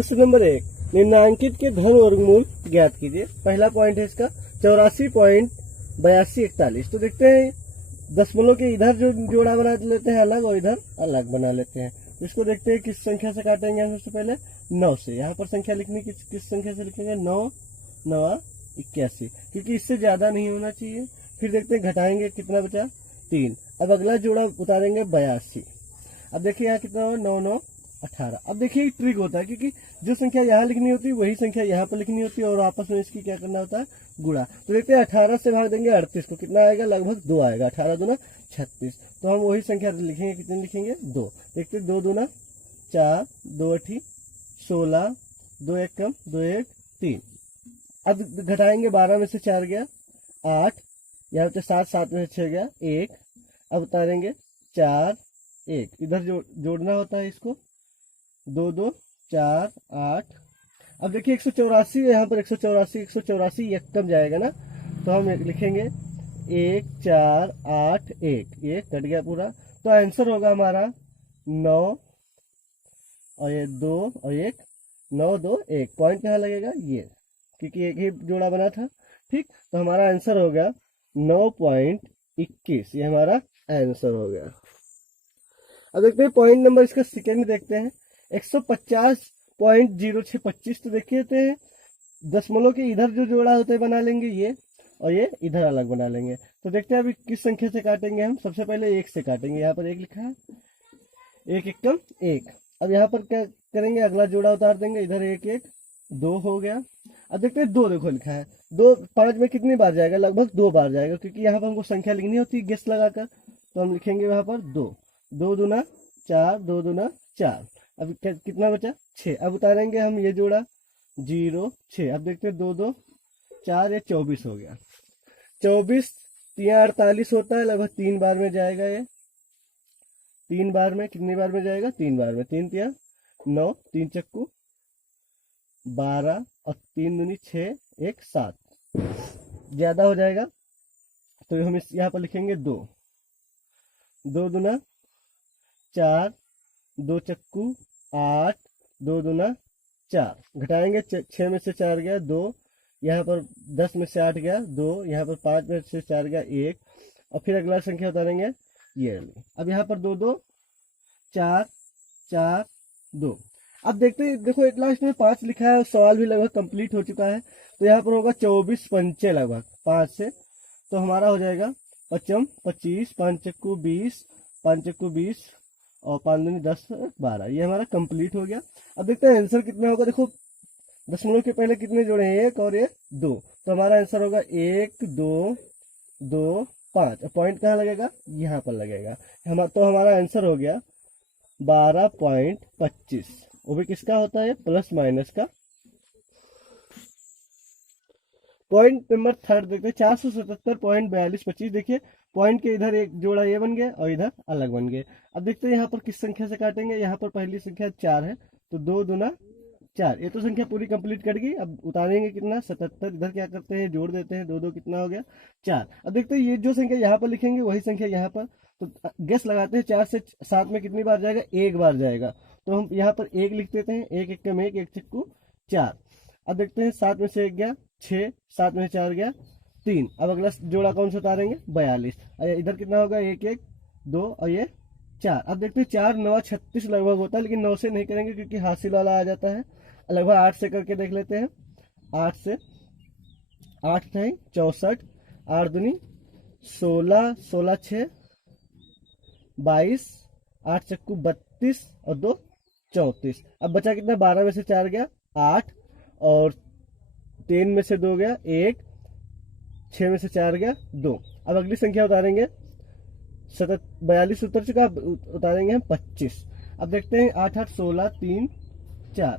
प्रश्न नंबर 1, निम्नांकित के धन वर्गमूल ज्ञात कीजिए। पहला पॉइंट है इसका 84.8241। तो देखते हैं दशमलव के इधर जो जोड़ा बना लेते हैं अलग और इधर अलग बना लेते हैं। तो इसको देखते हैं किस संख्या से काटेंगे हम। सबसे पहले 9 से, यहाँ पर संख्या लिखनी किस संख्या से लिखेंगे, 9 9 81, क्योंकि इससे ज्यादा नहीं होना चाहिए। फिर देखते हैं घटाएंगे कितना बचा, 3। अब अगला जोड़ा उतारेंगे 82। अब देखिए यहाँ कितना हुआ, 9 9 18। अब देखिए एक ट्रिक होता है, क्योंकि जो संख्या यहाँ लिखनी होती है वही संख्या यहाँ पर लिखनी होती है और आपस में इसकी क्या करना होता है, गुणा। तो देखते हैं 18 से भाग देंगे 38 को, कितना आएगा, लगभग 2 आएगा। 18 दूना 36। तो हम वही संख्या लिखेंगे, कितने लिखेंगे, 2। देखते हैं 2 दूना 4, 2 8 16, 2 1 कम 2 1 3। अब घटाएंगे, 12 में से 4 गया 8, यहाँ पे 7 7 में से 6 गया 1। अब उतारेंगे 4 1, इधर जोड़ना होता है इसको, 2 2 4 8। अब देखिए 184 है यहाँ पर, 184 एक कम जाएगा ना, तो हम लिखेंगे 1 4 8 1, ये कट गया पूरा। तो आंसर होगा हमारा 9 और ये 2 और 1, 9 2 1। पॉइंट कहाँ लगेगा, ये, क्योंकि एक ही जोड़ा बना था। ठीक, तो हमारा आंसर हो गया 9.21, ये हमारा आंसर हो गया। अब देखते हैं पॉइंट नंबर इसका सेकेंड देखते हैं, 150.0625। तो देखते हैं दशमलव के इधर जो जोड़ा होता है बना लेंगे ये, और ये इधर अलग बना लेंगे। तो देखते हैं अभी किस संख्या से काटेंगे हम। सबसे पहले 1 से काटेंगे, यहाँ पर 1 लिखा है, 1 1 कम 1। अब यहाँ पर क्या करेंगे, अगला जोड़ा उतार देंगे, इधर 1 1 2 हो गया। अब देखते हैं 2 देखो लिखा है, 2 5 में कितनी बार जाएगा, लगभग 2 बार जाएगा, क्योंकि यहाँ पर हमको संख्या लिखनी होती है गेस लगाकर। तो हम लिखेंगे वहां पर 2, 2 दूना 4, 2 दूना 4। अब कितना बचा, 6। अब उतारेंगे हम ये जोड़ा 0 6। अब देखते हैं 2 2 4, ये 24 हो गया। 24 3 48 होता है, लगभग 3 बार में जाएगा ये। 3 बार में, कितनी बार में जाएगा, 3 बार में। 3 3 9, 3 चक्कू 12 और 3 दूनी 6, 1 7, ज्यादा हो जाएगा। तो हम इस यहाँ पर लिखेंगे 2, 2 दूना 4, 2 चक्कू 8, 2 दूना 4। घटाएंगे, 6 में से 4 गया 2, यहाँ पर 10 में से 8 गया 2, यहाँ पर 5 में से 4 गया 1। और फिर अगला संख्या उतारेंगे ये। अब यहाँ पर 2 2 4 4 2। अब देखते हैं, देखो एक लास्ट में 5 लिखा है और सवाल भी लगभग कंप्लीट हो चुका है। तो यहाँ पर होगा 24 पंचे लगभग 5 से, तो हमारा हो जाएगा 5 25, 5 चक्कू 20, 5 चक्कू 20 और 5 दूनी 10 12। ये हमारा कंप्लीट हो गया। अब देखते हैं आंसर कितना होगा। देखो दशमलव के पहले कितने जोड़े हैं, 1 और 2। तो हमारा आंसर होगा 1 2 2 5। पॉइंट कहाँ लगेगा, यहाँ पर लगेगा। तो हमारा आंसर हो गया 12.25। वो भी किसका होता है, प्लस माइनस का। पॉइंट नंबर थर्ड देखते हैं, 477.4225। देखिए पॉइंट के इधर एक जोड़ा ये बन गया और इधर अलग बन गए। अब देखते हैं यहाँ पर किस संख्या से काटेंगे। यहाँ पर पहली संख्या 4 है, तो 2 दूना 4, ये तो संख्या पूरी कंप्लीट कट गई। अब उतारेंगे कितना, 77। इधर क्या करते हैं, जोड़ देते हैं, 2 2 कितना हो गया 4। अब देखते हैं ये जो संख्या यहाँ पर लिखेंगे वही संख्या यहाँ पर। तो गेस लगाते हैं, 4 से 7 में कितनी बार जाएगा, 1 बार जाएगा। तो हम यहाँ पर 1 लिख देते हैं, 1 1 कम 1, 1 चक्कू 4। अब देखते हैं 7 में से 1 गया 6, 7 में से 4 गया 3। अब अगला जोड़ा कौन सा उतारेंगे, 42। इधर कितना होगा, 1 1 2 और ये 4। अब देखते हैं 4 9 36 लगभग होता है, लेकिन 9 से नहीं करेंगे क्योंकि हासिल वाला आ जाता है। लगभग 8 से करके देख लेते हैं। 8 से 8 नहीं 64, 8 दूनी 16, 16 6 22, 8 चक्कू 32 और 2 34। अब बचा कितना, 12 में से 4 गया 8 और 3 में से 2 गया 1, 6 में से 4 गया 2। अब अगली संख्या उतारेंगे, 42 उतर चुका, उतारेंगे हम 25। अब देखते हैं 8 8 16 3 4।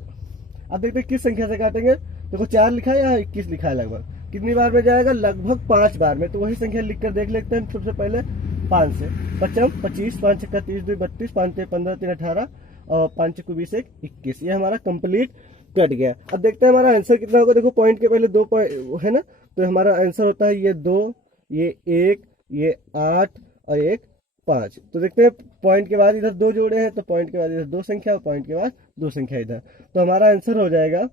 अब देखते हैं किस संख्या से काटेंगे। देखो 4 लिखा है, यहाँ 21 लिखा है, लगभग कितनी बार में जाएगा, लगभग 5 बार में। तो वही संख्या लिखकर देख लेते हैं सबसे पहले 5 से। 5 25, 5 छक्का 30 2 32, 5 3 15 3 18 और 5 चक्कू 20 1 21। ये हमारा कंप्लीट कट गया। अब देखते हैं हमारा आंसर कितना होगा। देखो पॉइंट के पहले 2 पॉइंट है ना, तो हमारा आंसर होता है ये 2, ये 1, ये 8 और 1 5। तो देखते हैं पॉइंट के बाद इधर 2 जोड़े हैं, तो पॉइंट के बाद इधर 2 संख्या और पॉइंट के बाद 2 संख्या इधर। तो हमारा आंसर हो जाएगा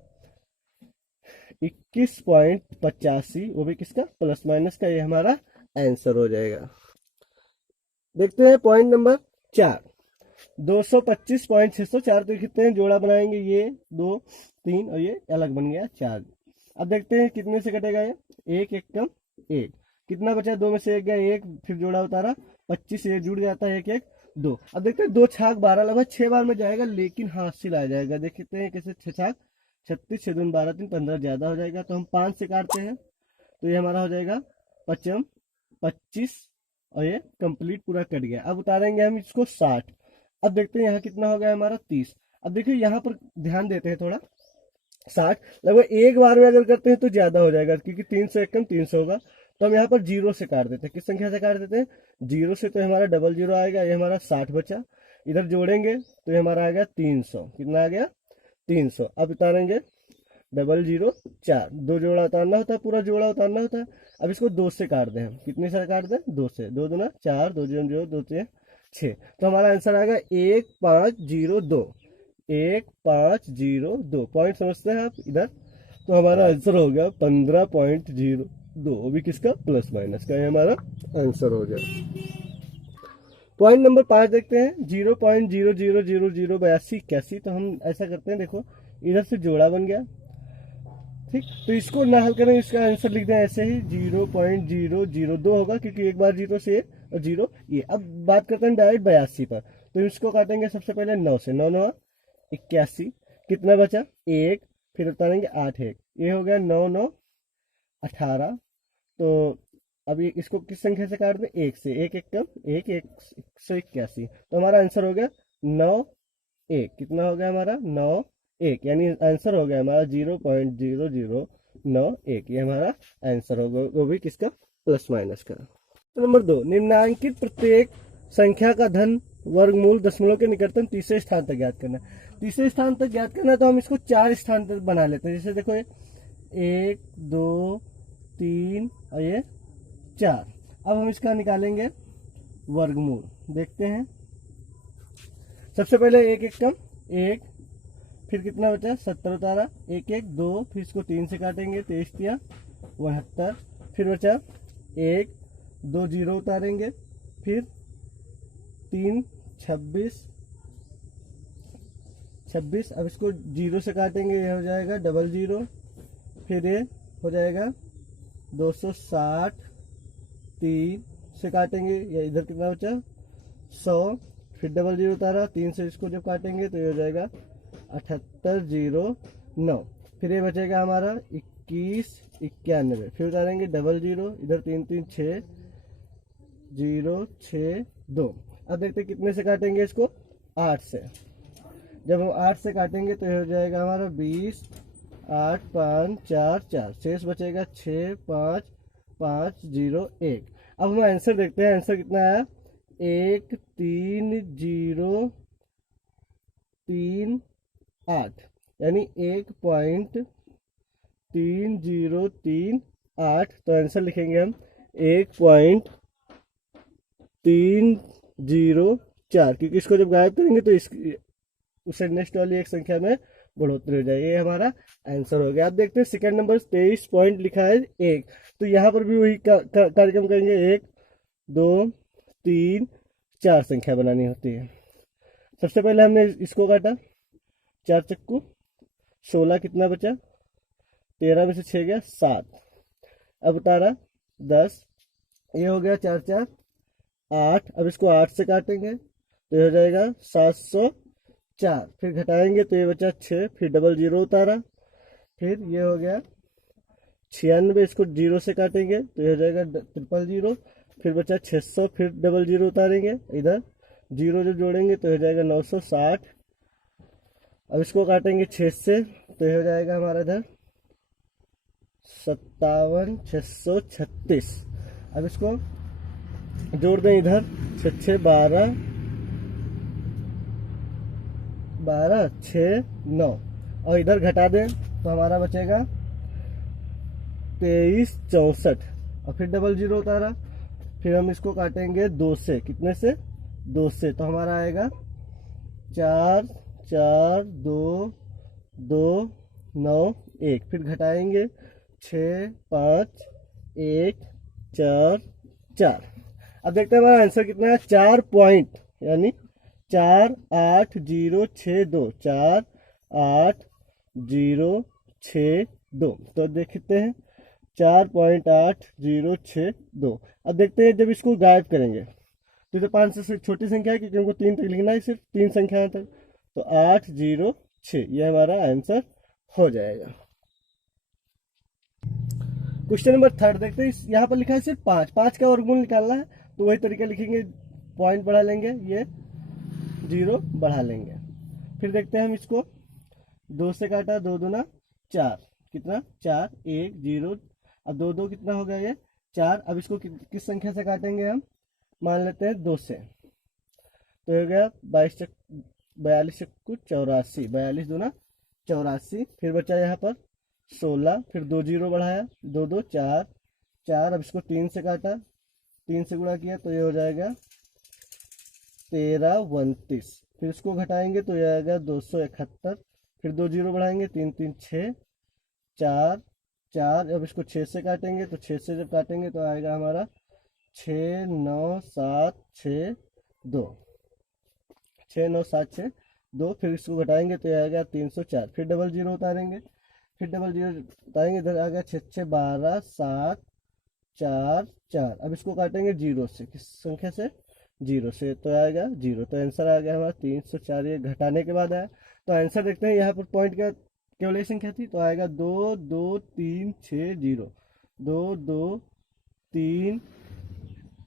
21.85, वो भी किसका, प्लस माइनस का, ये हमारा आंसर हो जाएगा। देखते हैं पॉइंट नंबर 4, 225.604। तो कितने हैं जोड़ा बनाएंगे, ये 2 3 और ये अलग बन गया 4। अब देखते हैं कितने से कटेगा ये, 1 1 कम 1, कितना बचा, 2 में से 1 गया 1, फिर जोड़ा उतारा 25, ये जुड़ जाता है 1 1 2। अब देखते हैं 2 छाक 12 लगभग 6 बार में जाएगा, लेकिन हासिल आ जाएगा। देखते हैं कैसे, 6 छाक 36, 6 दून 12, 3 15 ज्यादा हो जाएगा, तो हम 5 से काटते हैं, तो ये हमारा हो जाएगा 55 25 और ये कंप्लीट पूरा कट गया। अब उतारेंगे हम इसको 60। अब देखते हैं यहाँ कितना हो गया हमारा 30। अब देखिए यहाँ पर ध्यान देते हैं थोड़ा, 60 लगभग एक बार में अगर करते हैं तो ज्यादा हो जाएगा, क्योंकि 300 एक कम 300 होगा। तो हम यहाँ पर 0 से काट देते हैं, किस संख्या से काट देते हैं, 0 से। तो हमारा 00 आएगा, ये हमारा 60 बचा। इधर जोड़ेंगे तो ये हमारा आ गया 300, कितना आ गया 300। अब उतारेंगे 00 4, 2 जोड़ा उतारना होता है, पूरा जोड़ा उतारना होता है। अब इसको 2 से काट दें हम, कितने से काट दें, 2 से, 2 दूना 4, 2 0 2 3 6। तो हमारा आंसर आएगा 1502, 1502। पॉइंट समझते हैं आप इधर। तो हमारा आंसर हो गया 15.02, वो भी किसका, प्लस माइनस का, ये हमारा आंसर हो गया। पॉइंट नंबर 5 देखते हैं, 0.000082 तो हम ऐसा करते हैं, देखो इधर से जोड़ा बन गया, ठीक। तो इसको ना हल करें, इसका आंसर लिख दें ऐसे ही, 0.002 होगा, क्योंकि एक बार 0 से और 0 ये। अब बात करते हैं डायरेक्ट 82 पर। तो इसको काटेंगे सबसे पहले 9 से, 9 9 81, कितना बचा 1, फिर उतारेंगे 8 1, ये हो गया 9 9 18। तो अब ये इसको किस संख्या से काट दें, 1 से, 1 1 कम 1 181। तो हमारा आंसर हो गया 9 1, कितना हो गया हमारा 9 1, यानी आंसर हो गया हमारा 0.0091, ये हमारा आंसर होगा, वो भी किसका, प्लस माइनस का। तो नंबर 2, निम्नांकित प्रत्येक संख्या का धन वर्गमूल दशमलव के निकटतम तीसरे स्थान तक ज्ञात करना। तीसरे स्थान तक ज्ञात करना, तो हम इसको 4 स्थान तक बना लेते हैं। जैसे देखो 1 2 3 और ये 4। अब हम इसका निकालेंगे वर्गमूल, देखते हैं। सबसे पहले 1 1 कम 1, फिर कितना बचा 70 उतारा, 1 1 2, फिर इसको 3 से काटेंगे, 23 तिया 72, फिर बचा 1 2 0 उतारेंगे, फिर 3 26 26। अब इसको 0 से काटेंगे, ये हो जाएगा 00, फिर ये हो जाएगा 260, 3 से काटेंगे, या इधर कितना बचा 100, फिर 00 उतारा, 3 से इसको जब काटेंगे तो ये हो जाएगा 7809। फिर ये बचेगा हमारा 21 91, फिर उतारेंगे 00, इधर 3 3 6 0 6 2। अब देखते कितने से काटेंगे इसको, 8 से। जब हम 8 से काटेंगे तो ये हो जाएगा हमारा 20 8 5 4 4, शेष बचेगा 6 5 5 0 1। अब हम आंसर देखते हैं, आंसर कितना आया 1338, यानी 1.3038। तो आंसर लिखेंगे हम 1.304, क्योंकि इसको जब गायब करेंगे तो उससे नेक्स्ट वाली एक संख्या में बढ़ोतरी हो जाएगी, ये हमारा आंसर हो गया। आप देखते हैं सेकंड नंबर 23 पॉइंट लिखा है 1, तो यहाँ पर भी वही कार्यक्रम करेंगे, 1 2 3 4 संख्या बनानी होती है। सबसे पहले हमने इसको काटा, 4 चक्कू 16, कितना बचा 13 में से 6 गया 7। अब उतारा 10, ये हो गया 4 4 8। अब इसको 8 से काटेंगे तो ये हो जाएगा 704, फिर घटाएंगे तो ये बचा 6, फिर 00 उतारा, फिर ये हो गया 96। इसको 0 से काटेंगे तो ये हो जाएगा 000, फिर बचा 600, फिर 00 उतारेंगे, इधर 0 जो जोड़ेंगे तो हो जाएगा 960। अब इसको काटेंगे 6 से तो ये हो जाएगा हमारा इधर 57,636। अब इसको जोड़ दें, इधर 6 6 12 12 6 9, और इधर घटा दें तो हमारा बचेगा 2364, और फिर 00 उतारा, फिर हम इसको काटेंगे 2 से, कितने से 2 से, तो हमारा आएगा 4 4 2 2 9 1, फिर घटाएंगे 6 5 1 4 4। अब देखते हैं हमारा आंसर कितना है, 4 पॉइंट यानी 48062, 48062। तो देखते हैं 4.8062। अब देखते हैं जब इसको गायब करेंगे तो 5 से छोटी संख्या है क्योंकि हमको 3 तक लिखना है, सिर्फ 3 संख्या तक, तो 806 ये हमारा आंसर हो जाएगा। क्वेश्चन नंबर 3 देखते हैं, यहाँ पर लिखा है सिर्फ 5, 5 का वर्गमूल निकालना है, तो वही तरीका लिखेंगे, पॉइंट बढ़ा लेंगे, ये 0 बढ़ा लेंगे। फिर देखते हैं हम इसको 2 से काटा, 2 दूना 4, कितना 4 1 0, अब 2 2 कितना हो गया ये 4। अब इसको किस संख्या से काटेंगे हम, मान लेते हैं 2 से, तो हो गया 42 चक्कू 84, 42 दूना 84। फिर बचा यहाँ पर 16, फिर 2 0 बढ़ाया, 2 2 4 4। अब इसको 3 से काटा, 3 से गुणा किया तो ये हो जाएगा 13 29। फिर इसको घटाएंगे तो ये आएगा 271, फिर 2 0 बढ़ाएंगे, 3 3 6 4 4। अब इसको 6 से काटेंगे, तो 6 से जब काटेंगे तो आएगा हमारा 6 9 7 6 2, 6 9 7 6 2। फिर इसको घटाएंगे तो ये आएगा 304, फिर डबल 0 उतारेंगे, फिर डबल 0 उतारेंगे, इधर आ गया 6 6 12 7 4 4। अब इसको काटेंगे 0 से, किस संख्या से 0 से, तो आएगा 0, तो आंसर आ गया हमारा 304। ये घटाने के बाद आया, तो आंसर देखते हैं यहाँ पर पॉइंट का केवल एक संख्या थी, तो आएगा 2 2 3 6 0, 2 2 3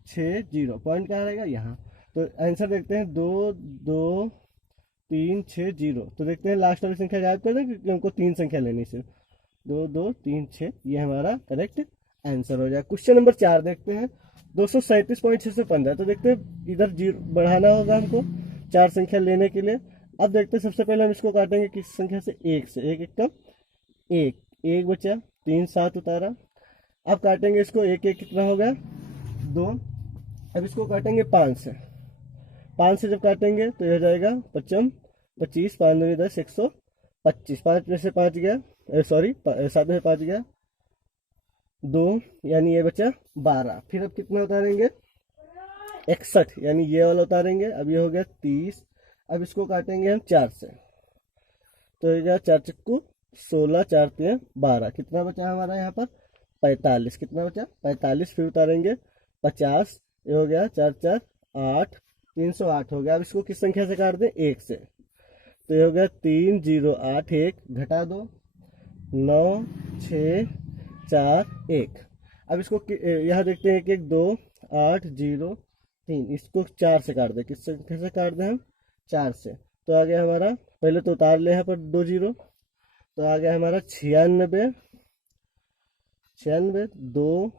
6 0, पॉइंट कहाँ रहेगा यहाँ। तो आंसर देखते हैं 2 2 3 6 0। तो देखते हैं लास्ट वाली संख्या गायब कर दें क्योंकि हमको 3 संख्या लेनी सिर्फ, 2 2 3 6, ये हमारा करेक्ट आंसर हो जाए। क्वेश्चन नंबर 4 देखते हैं, 237.615। तो देखते हैं इधर 0 बढ़ाना होगा हमको 4 संख्या लेने के लिए। अब देखते हैं सबसे पहले हम इसको काटेंगे किस संख्या से, 1 से, 1 1 कम 1 1 बचा, 3 7 उतारा। अब काटेंगे इसको 1 1 कितना हो गया 2। अब इसको काटेंगे 5 से, 5 से जब काटेंगे तो यह हो जाएगा 55 25, 5 2 10 125, 5 में से 5 गया, सॉरी 7 में से 5 गया 2, यानी ये बचा 12। फिर अब कितना उतारेंगे 61, यानी ये वाला उतारेंगे। अब ये हो गया 30। अब इसको काटेंगे हम 4 से, तो ये गया 4 चक्कू 16, 4 3 12, कितना बचा हमारा यहाँ पर 45, कितना बचा 45। फिर उतारेंगे 50, ये हो गया 4 4 8, 308 हो गया। अब इसको किस संख्या से काट दें, 1 से, तो ये हो गया 3 0 8 1, घटा दो 9 6 4 1। अब इसको यहाँ देखते हैं 1 1 2 8 0 3, इसको 4 से काट दें, किस संख्या से काट दें हम 4 से, तो आ गया हमारा, पहले तो उतार ले यहाँ पर 2 0, तो आ गया हमारा 96 96 2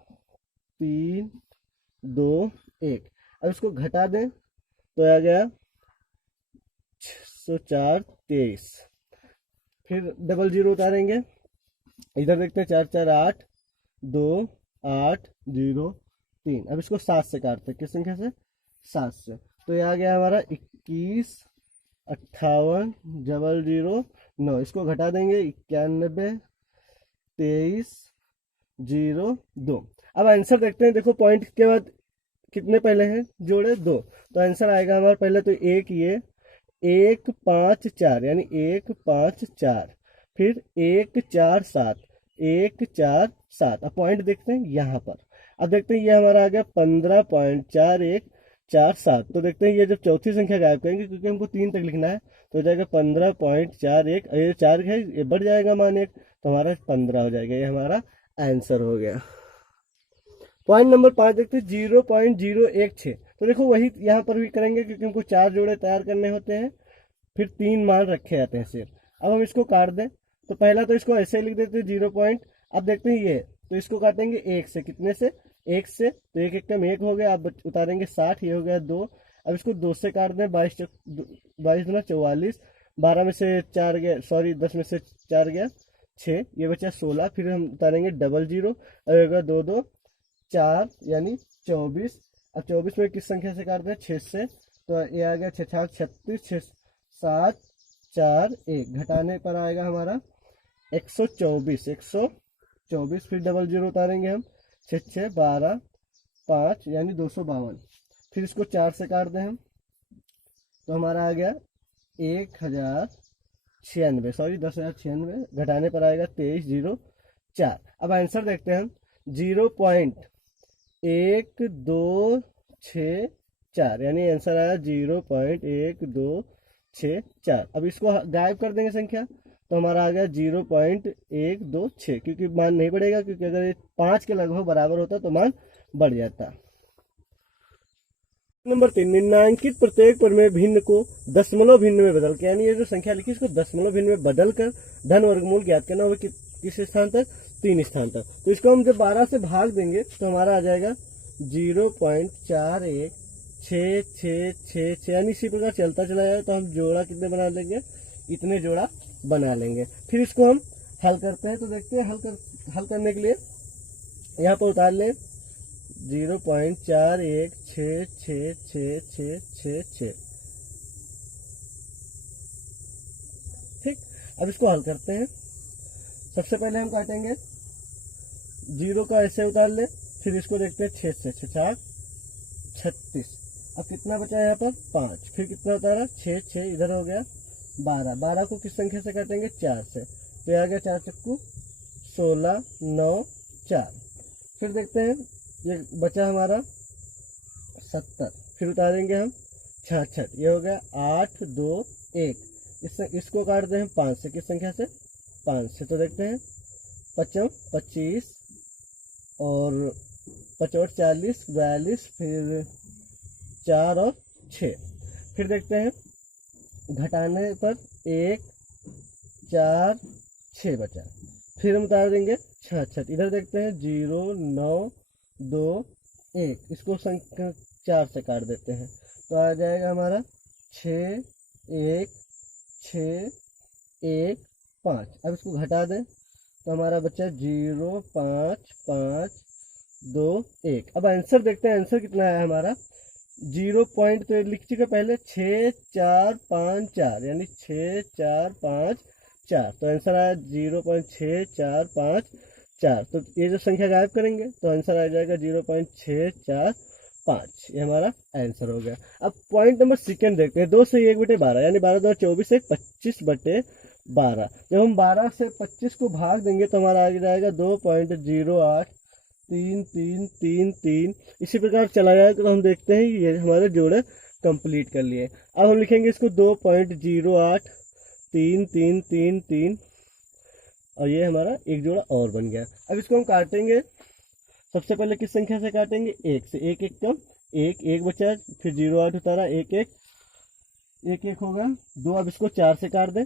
3 2 1। अब इसको घटा दें तो आ गया 604 23। फिर डबल 0 उतारेंगे, इधर देखते हैं 4 4 8 2 8 0 3। अब इसको 7 से काटते हैं, किस संख्या से 7 से, तो ये आ गया हमारा 21 58 डबल 0 9। इसको घटा देंगे 91 23 0 2। अब आंसर देखते हैं, देखो पॉइंट के बाद कितने पहले हैं जोड़े 2, तो आंसर आएगा हमारा पहले तो 1 ये 1 5 4, यानी 1 5 4, फिर 1 4 7 1 4 7। अब पॉइंट देखते हैं यहाँ पर, अब देखते हैं ये हमारा आ गया 15.4147। तो देखते हैं ये जब चौथी संख्या गायब करेंगे क्योंकि हमको 3 तक लिखना है, तो हो जाएगा 15.41, ये 4 है ये बढ़ जाएगा मान 1, तो हमारा 15 हो जाएगा, ये हमारा आंसर हो गया। पॉइंट नंबर 5 देखते हैं 0.016। तो देखो वही यहाँ पर भी करेंगे क्योंकि हमको 4 जोड़े तैयार करने होते हैं, फिर 3 मान रखे जाते हैं सिर्फ। अब हम इसको काट दें, तो पहला तो इसको ऐसे लिख देते हैं 0 पॉइंट। अब देखते हैं ये, तो इसको काटेंगे 1 से, कितने से 1 से, तो 1 1 कम 1 हो गया। अब उतारेंगे 60, ये हो गया 2। अब इसको 2 से काट दें, 22 दूना 44, 12 में से 4 गया, सॉरी 10 में से 4 गया 6, ये बचा 16। फिर हम उतारेंगे डबल 0, अब होगा 2 2 4, यानी 24। अब 24 में किस संख्या से काट दें, 6 से, तो ये आ गया 6 36, 6 7 4 1, घटाने पर आएगा हमारा 124, 124, फिर डबल जीरो उतारेंगे हम, 6 6 12 5 यानी 252, फिर इसको 4 से काट दें हम, तो हमारा आ गया 1096, सॉरी 10,096, घटाने पर आएगा 2304। अब आंसर देखते हैं हम, 0.1264, यानी आंसर आया 0.1264। अब इसको गायब कर देंगे संख्या, तो हमारा आ गया 0.126, क्योंकि मान नहीं बढ़ेगा, क्योंकि अगर ये 5 के लगभग बराबर होता तो मान बढ़ जाता। नंबर 3, निम्नांकित प्रत्येक प्रमेय भिन्न को दशमलव भिन्न में बदल के, यानी ये जो संख्या लिखी इसको दशमलव भिन्न में बदल कर धन वर्गमूल ज्ञात करना होगा। किस स्थान तक? 3 स्थान तक। तो इसको हम जब 12 से भाग देंगे तो हमारा आ जाएगा 0.416666, यानी इसी प्रकार चलता चला जाए तो हम जोड़ा कितने बना लेंगे? इतने जोड़ा बना लेंगे। फिर इसको हम हल करते हैं, तो देखते हैं हल करने के लिए यहाँ पर उतार लें 0.41666666, ठीक। अब इसको हल करते हैं। सबसे पहले हम काटेंगे, 0 का ऐसे उतार ले, फिर इसको देखते हैं 6 से, 6 36, अब कितना बचा यहाँ पर? 5, फिर कितना उतारा? 6 6, इधर हो गया 12, 12 को किस संख्या से काटेंगे? 4 से, तो आ गया 4 चक्कू 16 9 4, फिर देखते हैं ये बचा हमारा 70, फिर उतारेंगे हम 66, ये हो गया 8 2 1, इसको काट दें हम 5 से, किस संख्या से? 5 से, तो देखते हैं 55 25 और 55 40 42, फिर 4 और 6, फिर देखते हैं घटाने पर 1 4 6 बचा, फिर हम उतार देंगे 66, इधर देखते हैं 0 9 2 1, इसको संख्या 4 से काट देते हैं, तो आ जाएगा हमारा 6 1 6 1 5। अब इसको घटा दें तो हमारा बच्चा 0 5 5 2 1। अब आंसर देखते हैं, आंसर कितना है हमारा? 0 पॉइंट तो लिख चुके पहले, 6 4 5 4, यानी 6 4 5 4, तो आंसर आया 0.6454। तो ये जो संख्या गायब करेंगे तो आंसर आ जाएगा 0.645, ये हमारा आंसर हो गया। अब पॉइंट नंबर सेकंड देखते हैं, 2 से 1/12, यानी 12 2 24, 25/12। जब हम 12 से 25 को भाग देंगे तो हमारा आ जाएगा 2.083333। इसी प्रकार चला जाएगा, तो हम देखते हैं ये हमारे जोड़े कंप्लीट कर लिए। अब हम लिखेंगे इसको 2.083333, और ये हमारा एक जोड़ा और बन गया। अब इसको हम काटेंगे, सबसे पहले किस संख्या से काटेंगे? 1 से, 1 1 कम 1 1 बचा, फिर 0 8 उतारा, 1 1 1 1 होगा 2। अब इसको 4 से काट दें,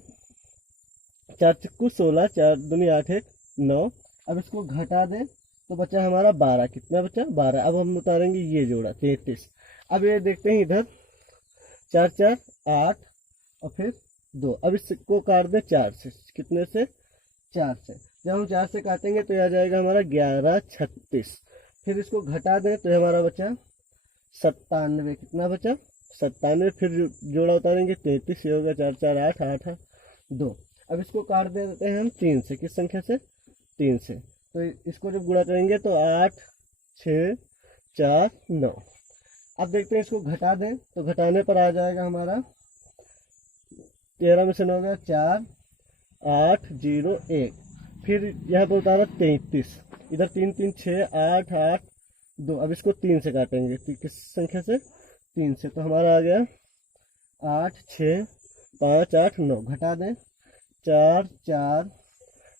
4 चक्कू 16, 4 दूनी 8 1 9। अब इसको घटा दें तो बचा हमारा 12, कितना बचा? 12। अब हम उतारेंगे ये जोड़ा 33। अब ये देखते हैं इधर 4 4 8 और फिर 2। अब इसको काट दें 4 से, कितने से? 4 से। जब हम 4 से काटेंगे तो आ जाएगा हमारा 11 36। फिर इसको घटा दें तो हमारा बचा 97, कितना बचा? 97। फिर जोड़ा उतारेंगे 33, ये होगा 4 4 8 8 2। अब इसको काट देते हैं हम 3 से, किस संख्या से? 3 से। तो इसको जब गुणा करेंगे तो 8 6 4 9। अब देखते हैं इसको घटा दें, तो घटाने पर आ जाएगा हमारा 13 में से 9 गया 4 8 0 1। फिर यहाँ पर उतारा 33, इधर 3 3 6 8 8 2। अब इसको 3 से काटेंगे, किस संख्या से? 3 से। तो हमारा आ गया 8 6 5 8 9। घटा दें 4 4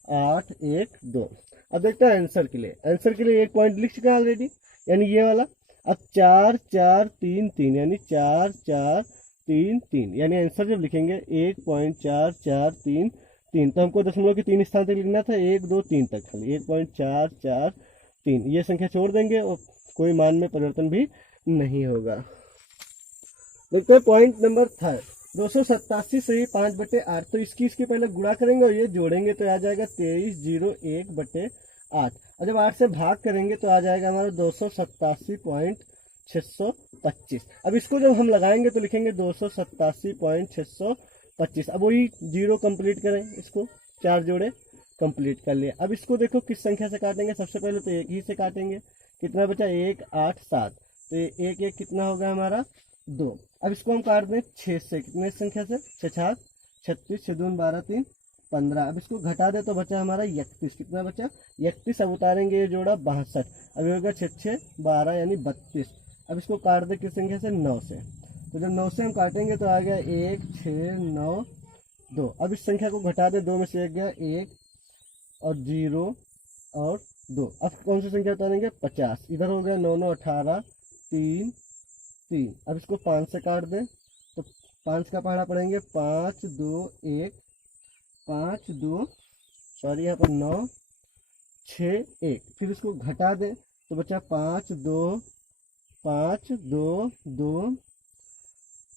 8 1 2। अब देखते हैं आंसर के लिए। आंसर के लिए एक पॉइंट लिख चुका है ऑलरेडी, यानी ये वाला। अब 4 4 3 3, यानी 4 4 3 3, यानी आंसर जब लिखेंगे 1.4433, तो हमको दशमलव के 3 स्थान तक लिखना था, 1 2 3 तक, खाली 1.443। ये संख्या छोड़ देंगे और कोई मान में परिवर्तन भी नहीं होगा। देखते हैं पॉइंट नंबर 3, 287 से 5/8। तो इसके पहले गुणा करेंगे और ये जोड़ेंगे तो आ जाएगा 2301/8। और जब 8 से भाग करेंगे तो आ जाएगा हमारा 287.4। 625। अब इसको जब हम लगाएंगे तो लिखेंगे 287.625। अब वही जीरो कंप्लीट करें, इसको 4 जोड़े कंप्लीट कर लिए। अब इसको देखो किस संख्या से काटेंगे, सबसे पहले तो एक ही से काटेंगे। कितना बचा, 1 8 7, तो एक एक कितना होगा हमारा 2। अब इसको हम काट दें 6 से, कितने संख्या से, 6 7 36, 6 2 12 3 15। अब इसको घटा दे तो बचा हमारा 31। कितना बचा, 31। अब उतारेंगे ये जोड़ा 62। अब ये होगा 6 6 12 यानी 32। अब इसको काट दे किस संख्या से, 9 से। तो जब 9 से हम काटेंगे तो आ गया 1 6 9 2। अब इस संख्या को घटा दे, 2 में से एक गया 1 और 0 और 2। अब कौन सी संख्या उतारेंगे, 50। इधर हो गया 9 9 18 3 3। अब इसको 5 से काट दे तो 5 का पहाड़ा पड़ेंगे 5 2 1 5 2 सॉरी यहाँ पर 9 6 1। फिर इसको घटा दे तो बचा 5 2 5 2 2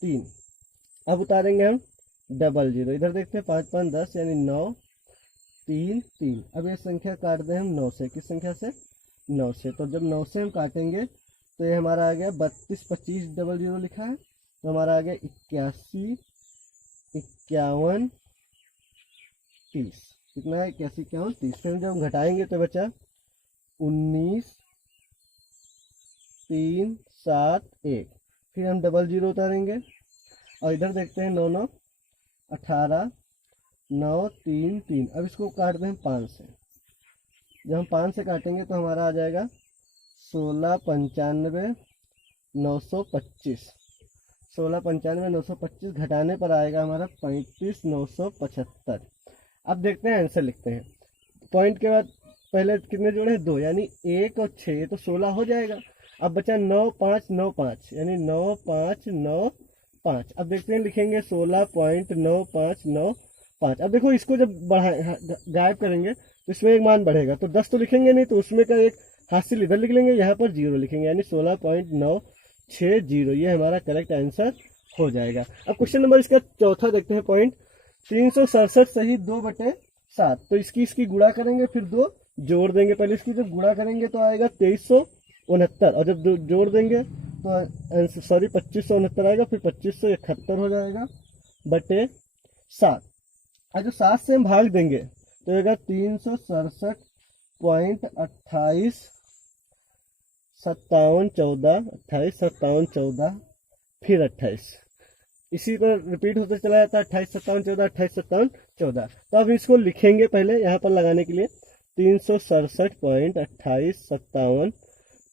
3। अब उतारेंगे हम 00। इधर देखते हैं 5 5 10 यानी 9 3 3। अब ये संख्या काट दें हम 9 से, किस संख्या से, 9 से। तो जब 9 से हम काटेंगे तो ये हमारा आ गया 32 25 00 लिखा है, तो हमारा आ गया 81 51 30। कितना है, 81 51 30। फिर जब हम घटाएंगे तो बचा 19 3 7 1। फिर हम 00 उतारेंगे और इधर देखते हैं 9 9 18 9 3 3। अब इसको काट दें 5 से। जब हम 5 से काटेंगे तो हमारा आ जाएगा 16 95 925। 16 95 925 घटाने पर आएगा हमारा 35 975। अब देखते हैं आंसर लिखते हैं। पॉइंट के बाद पहले कितने जोड़े हैं, 2, यानी 1 और 6, ये तो 16 हो जाएगा। अब बचा 9 5 9 5 यानी 9 5 9 5। अब देखते हैं लिखेंगे 16.9595। अब देखो इसको जब गायब करेंगे तो इसमें एक मान बढ़ेगा, तो 10 तो लिखेंगे नहीं, तो उसमें का एक हासिल इधर लिख लेंगे, यहाँ पर 0 लिखेंगे, यानी 16.960। ये हमारा करेक्ट आंसर हो जाएगा। अब क्वेश्चन नंबर इसका चौथा देखते हैं पॉइंट। 367 सही 2/7। तो इसकी गुणा करेंगे, फिर 2 जोड़ देंगे। पहले इसकी जब गुणा करेंगे तो आएगा 2369, और जब जोड़ देंगे तो 2569 आएगा, फिर 2571 हो जाएगा बटे 7। और जो 7 से हम भाग देंगे तो होगा 367.28 57 14 28 57 14 फिर 28। इसी पर रिपीट होते चला जाता है 28 57 14 28 57 14। तो अब इसको लिखेंगे पहले यहाँ पर लगाने के लिए 367.28 57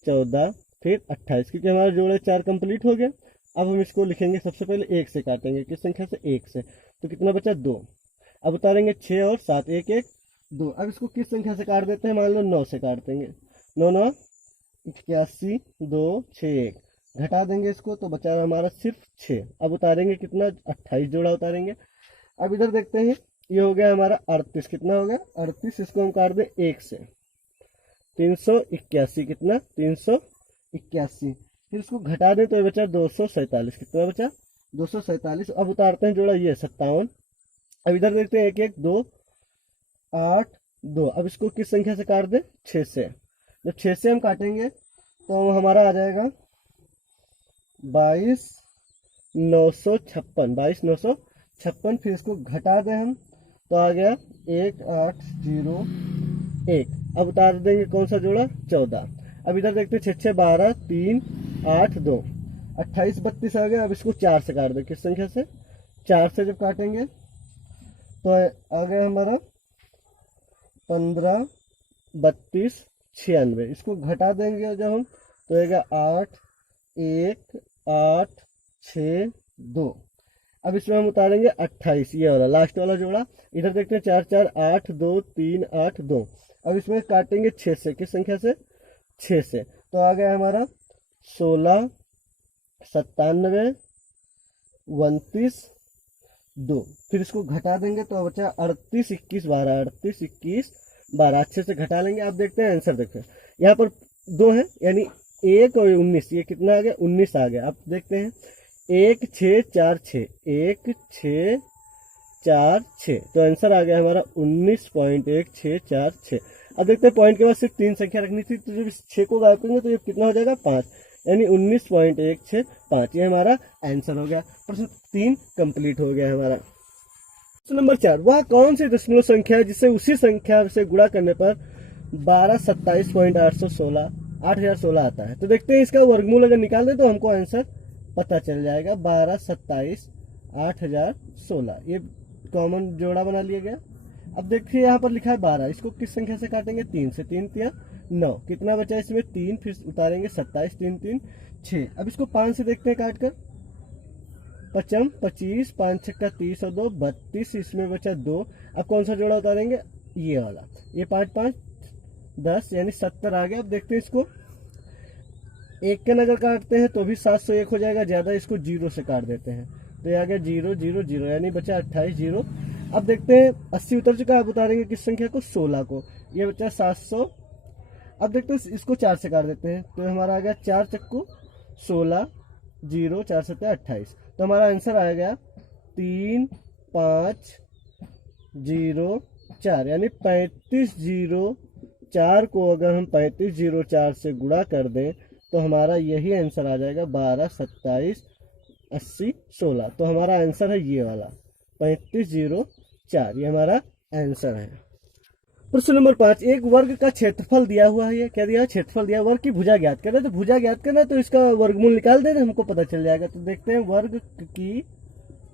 14 फिर 28, क्योंकि हमारा जोड़े 4 कंप्लीट हो गया। अब हम इसको लिखेंगे, सबसे पहले 1 से काटेंगे, किस संख्या से, 1 से। तो कितना बचा, 2। अब उतारेंगे 6 और 7 1 1 2। अब इसको किस संख्या से काट देते हैं, मान लो 9 से काट देंगे। 9 9 81 2 6 1। घटा देंगे इसको तो बचा हमारा सिर्फ 6। अब उतारेंगे कितना, 28 जोड़ा उतारेंगे। अब इधर देखते हैं, ये हो गया हमारा 38। कितना हो गया, 38। इसको हम काट दें 1 से, 381। कितना, 381। फिर इसको घटा दें तो ये बचा 247। कितना बचा, 247। अब उतारते हैं जोड़ा, ये 57। अब इधर देखते हैं 1 1 2 8 2। अब इसको किस संख्या से काट दें, 6 से। जब 6 से हम काटेंगे तो हमारा आ जाएगा 22 956। 22 956। फिर इसको घटा दें हम तो आ गया 1801। अब उतार देंगे कौन सा जोड़ा, 14। अब इधर देखते हैं 6 6 12 3 8 2 28 32 आ गया। अब इसको 4 से काट दें, किस संख्या से, 4 से जब काटेंगे तो आ गया हमारा 15 32 96। इसको घटा देंगे जब हम तो आएगा 8 1 8 6 2। अब इसमें हम उतारेंगे 28, ये वाला लास्ट वाला जोड़ा। इधर देखते हैं 4 4 8 2 3 8 2। अब इसमें काटेंगे 6 से, किस संख्या से, 6 से। तो आ गया हमारा 16 97 29 2। फिर इसको घटा देंगे तो बचा 38 21 12। 38 21 12 अच्छे से घटा लेंगे। अब देखते हैं आंसर। देखो यहाँ पर 2 है, यानी 1 और 19, ये कितना आ गया, 19 आ गया। अब देखते हैं 1 6 4 6 1 6 4 6। तो आंसर आ गया हमारा 19.1646। अब देखते हैं पॉइंट के बाद सिर्फ 3 संख्या रखनी थी, तो जब इस 6 को गायब करेंगे तो ये कितना हो जाएगा, 5। यानी 19.165। ये हमारा आंसर हो गया। प्रश्न 3 कंप्लीट हो गया हमारा। प्रश्न नंबर 4, वह कौन सी दशमलव संख्या है जिसे उसी संख्या से गुणा करने पर 1227.816 आता है। तो देखते हैं इसका वर्गमूल अगर निकाल दें तो हमको आंसर पता चल जाएगा। 1227/8016 ये कॉमन जोड़ा बना लिया गया। अब देखिए यहाँ पर लिखा है 12, इसको किस संख्या से काटेंगे? 3 से। 3 तिया 9, कितना बचा इसमें? 3, फिर उतारेंगे 27, 3 3 6। अब इसको 5 से देखते हैं काट कर। 55 25, 5 छक्का 30 और 2 32, इसमें बचा 2। अब कौन सा जोड़ा उतारेंगे? ये वाला। ये 5 5 10 यानी 70 आ गया। अब देखते हैं इसको एक के नगर काटते हैं तो भी 701 हो जाएगा, ज्यादा इसको 0 से काट देते हैं तो ये आ गया 0 0 0 यानी बचा 28 0। अब देखते हैं 80 उतर चुका है। अब उतारेंगे किस संख्या को? 16 को। ये बचा 700। अब देखते हैं इसको 4 से काट देते हैं तो हमारा आ गया 4 चक्कू 16 0 4 7 28। तो हमारा आंसर आ गया 3 5 0 4 यानी 3504 को अगर हम 3504 से गुणा कर दें तो हमारा यही आंसर आ जाएगा 12 27 80 16। तो हमारा आंसर है ये वाला 3504, ये हमारा आंसर है। प्रश्न नंबर 5, एक वर्ग का क्षेत्रफल दिया हुआ है। क्या दिया? क्षेत्रफल दिया। वर्ग की भुजा ज्ञात करना है। तो भुजा ज्ञात करना है तो इसका वर्गमूल निकाल देना, हमको पता चल जाएगा। तो देखते हैं वर्ग की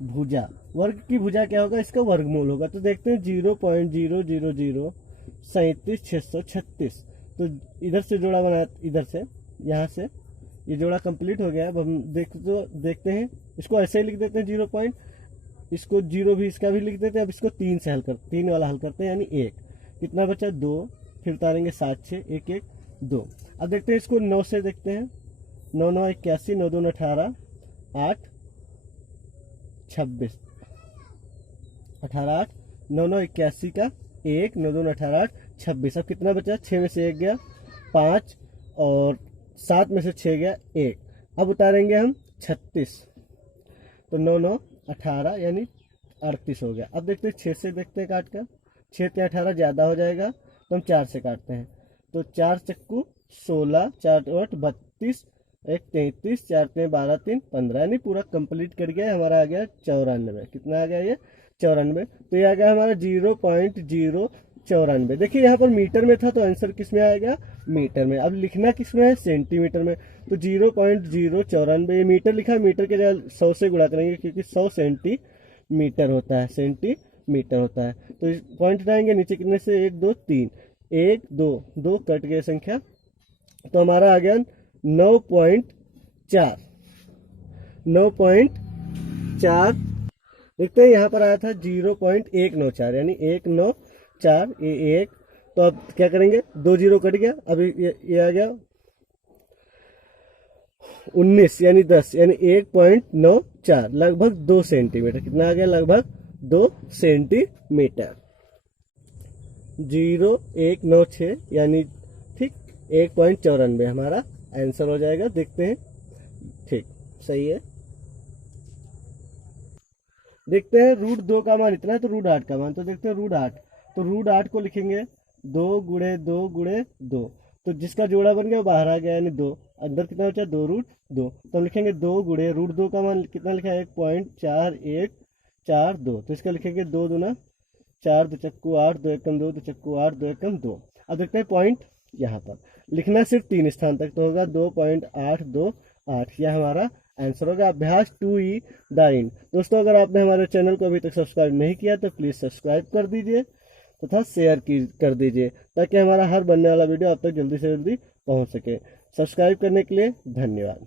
भुजा। वर्ग की भुजा क्या होगा? इसका वर्गमूल होगा। तो देखते हैं 0.00037,636। तो इधर से जोड़ा बनाया, इधर से यहाँ से ये जोड़ा कंप्लीट हो गया। अब हम देखते हैं इसको ऐसे ही लिख देते हैं 0 पॉइंट, इसको 0 भी इसका भी लिख देते हैं। अब इसको 3 से हल कर, 3 वाला हल करते हैं यानी 1। कितना बचा? 2, फिर उतारेंगे 7 6 1 1 2। अब देखते हैं इसको 9 से देखते हैं। 9 9 81, 9 2 18 8 26 18 8 9 9 81 का 1, 9 2 18 8 26। अब कितना बचा? 6 में से 1 गया 5 और 7 में से 6 गया 1। अब उतारेंगे हम 36 तो 9 9 18 यानी 38 हो गया। अब देखते हैं 6 से देखते हैं काट कर। 6 3 18 ज़्यादा हो जाएगा तो हम 4 से काटते हैं। तो 4 चक्कू 16 4 8 32 1 33 4 3 12 3 15 यानी पूरा कंप्लीट कर गया। हमारा आ गया 94। कितना आ गया? ये 94। तो ये आ गया हमारा 0.094। देखिए यहाँ पर मीटर में था तो आंसर किस में आएगा? मीटर में। अब लिखना किस में है? सेंटीमीटर में। तो 0.094, ये मीटर लिखा है, मीटर के जगह 100 से गुणा करेंगे क्योंकि 100 सेंटीमीटर होता है, सेंटीमीटर होता है। तो इस पॉइंट हटाएंगे नीचे, कितने से? 1 2 3 1 2 2 कट गए संख्या। तो हमारा आ गया 9.4। 9.4 देखते हैं यहाँ पर आया था 0.194 यानी 194 ये 1। तो अब क्या करेंगे? 2 0 कट गया। अब ये आ गया 19 यानी 10 यानी 1.94 लगभग 2 सेंटीमीटर। कितना आ गया? लगभग 2 सेंटीमीटर। 0.196 यानी ठीक 1.94 हमारा आंसर हो जाएगा। देखते हैं, ठीक सही है। देखते हैं √2 का मान इतना है तो √8 का मान। तो देखते हैं √8, तो √8 को लिखेंगे 2 गुणे 2 गुणे 2। तो जिसका जोड़ा बन गया वो बाहर आ गया यानी 2। अंदर कितना बचा? 2√2। तो हम लिखेंगे 2 गुणे √2 का मान कितना लिखा है? 1.4142। तो इसका लिखेंगे 2 दूना 4 2 चक्कू 8 2 एकम 2 2 चक्कू 8 2 एकम 2। अब देखते हैं पॉइंट यहाँ पर लिखना सिर्फ 3 स्थान तक, तो होगा 2.828। यह हमारा आंसर होगा। अभ्यास 2E द इंड। दोस्तों अगर आपने हमारे चैनल को अभी तक सब्सक्राइब नहीं किया तो प्लीज़ सब्सक्राइब कर दीजिए तथा शेयर कर दीजिए ताकि हमारा हर बनने वाला वीडियो आप तक जल्दी से जल्दी पहुंच सके। सब्सक्राइब करने के लिए धन्यवाद।